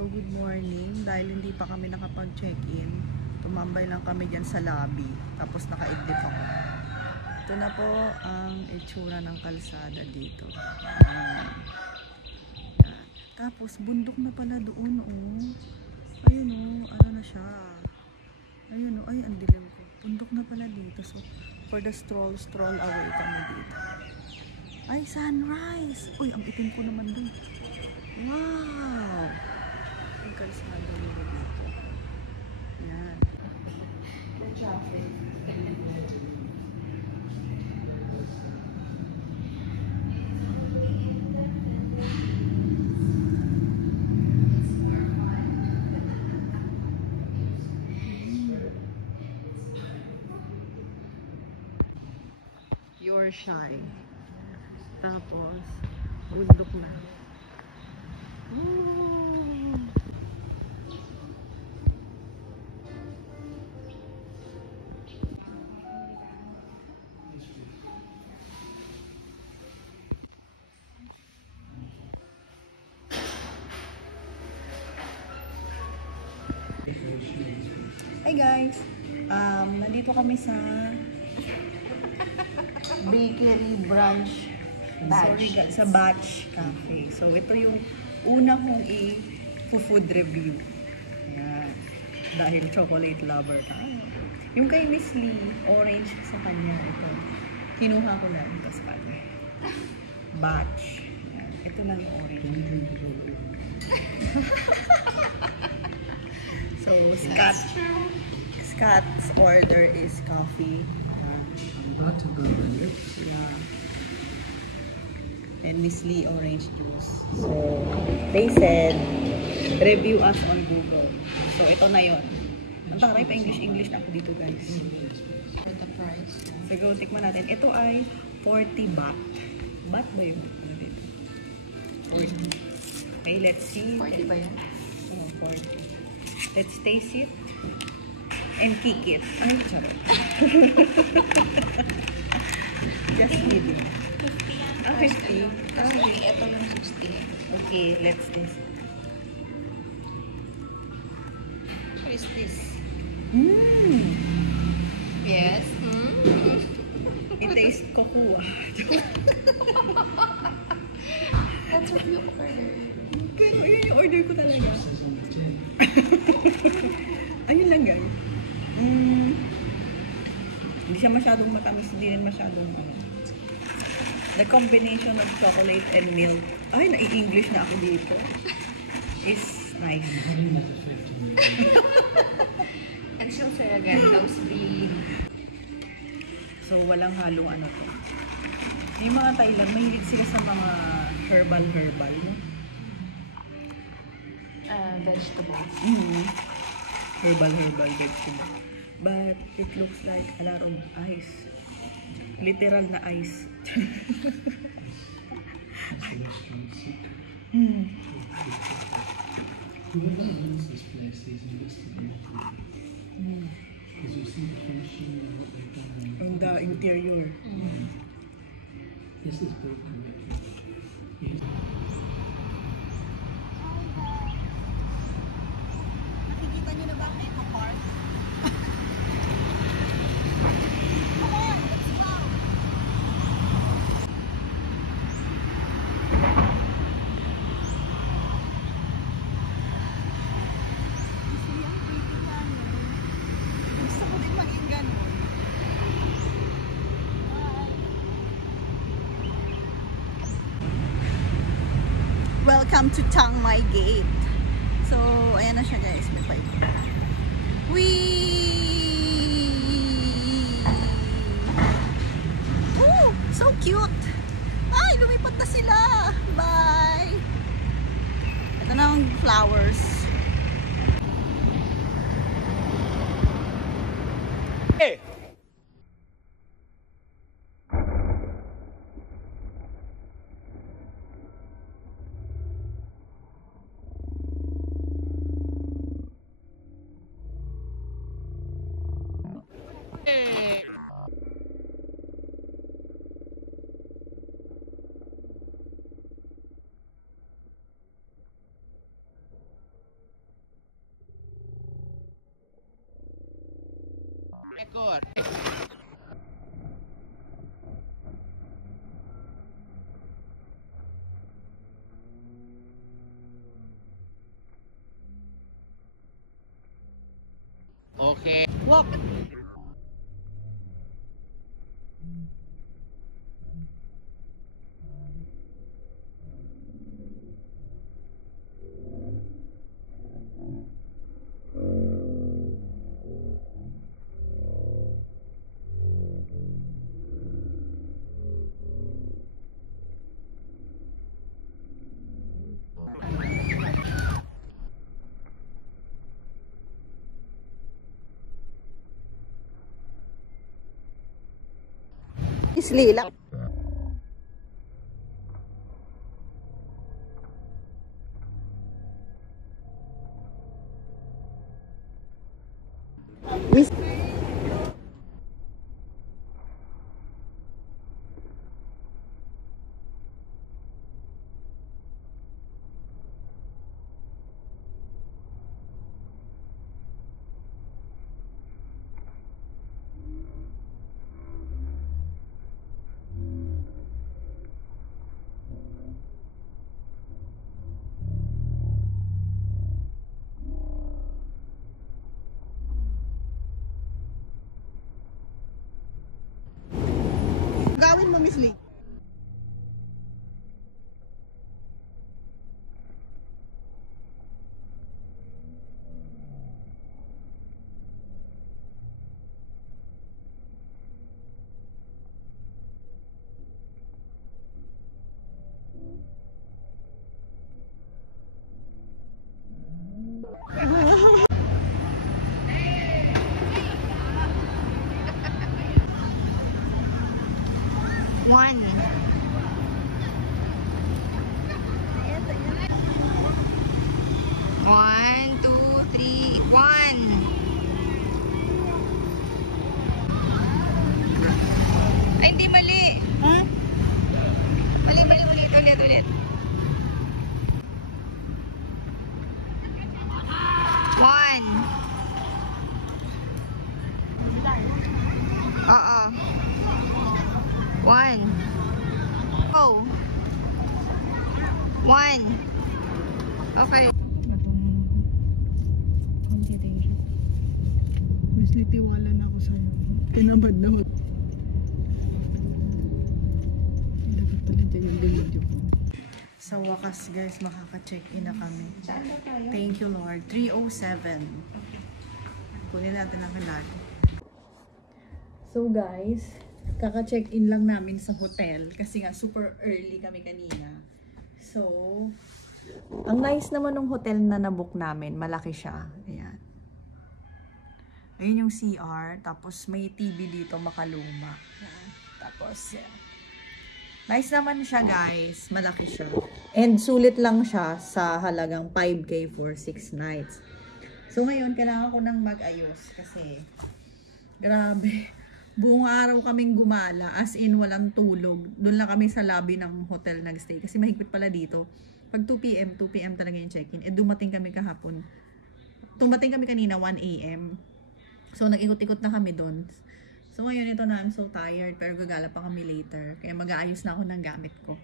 So good morning. Dahil hindi pa kami nakapag-check-in, tumambay lang kami dyan sa lobby. Tapos nakaidlip ako. Ito na po ang itsura ng kalsada dito. Yan. Tapos bundok na pala doon, oh. Ayun, oh, ano na siya. Ayun, oh, ay, ang dilim ko. Bundok na pala dito. So, for the stroll away kami dito. Ay, sunrise! Uy, ang itim ko naman doon. Wow! Ang kalsada nila dito. Yan. The traffic. You're shy. Tapos, bundok na. Ooh. Hey guys! Nandito kami sa bakery brunch. Sa Batch Cafe. So, ito yung una kong i-food review. Ayan. Dahil chocolate lover ka. Yung kay Miss Lee, orange sa kanya. Ito. Kinuha ko lang ito sa kanya. Batch. Ayan. Ito lang yung orange. So, Scott's order is coffee. Yeah. And Miss Lee orange juice. So, they said, review us on Google. So, ito na yun. Ang taray pa English na ako dito, guys. For the price. So, go, tikman natin. Ito ay 40 baht. Baht ba yun? 40. Okay, let's see. 40 ba yan? Oh, 40. Let's taste it. And kick it. Ay, charot. Just kidding. 50. Ito yung 60. Okay, let's taste it. What is this? Mmm! Yes. It tastes cocoa. That's what you ordered. Pero yun yung order ko talaga. Ayun lang guys. Hindi siya masyadong matamis, hindi rin masyadong the combination of chocolate and milk, ay, nai-English na ako dito, is nice. And she'll say again, those green. So, walang halong ano to. Yung mga Thailand, mahilig sila sa mga herbal, no? Vegetables. Herbal vegetable. But it looks like a lot of ice. Literal na ice. On the interior. This is broken. Nakikita niyo na ba ang Eco Park? Welcome to Chiang Mai Gate. So, ayan na siya guys. May bike. Whee! Oh, so cute! Ay, lumipat na sila! Bye! Ito na ang flowers. Hey! Record. Okay. Walk! Isli lang. Gawin mo, Miss Lee. One. One, two, three, one. Ay, hindi mali. Ha? Mali, ulit. One. Oo. One. Oh. One. Okay. Miss Lee, tiwala na ako sa'yo. Tinamad na ako. Dapat pala dyan yung video ko. Sa wakas guys, makaka-check-in na kami. Thank you Lord. 3:07. Kunin natin ang kalagi. So guys, kaka-check-in lang namin sa hotel kasi nga super early kami kanina. So, ang nice naman ng hotel na nabook namin, malaki siya. Ayan. Ayun yung CR, tapos may TV dito makaluma. Ayan. Tapos, yeah. Nice naman siya guys, malaki siya. And sulit lang siya sa halagang 5K for 6 nights. So ngayon, kailangan ko nang mag-ayos kasi grabe. Buong araw kaming gumala, as in walang tulog. Doon lang kami sa lobby ng hotel nagstay. Kasi mahigpit pala dito. Pag 2 p.m. talaga yung check-in. Eh dumating kami kahapon. Dumating kami kanina 1 a.m. So nag-ikot-ikot na kami doon. So ngayon ito na, I'm so tired. Pero gagala pa kami later. Kaya mag-aayos na ako ng gamit ko.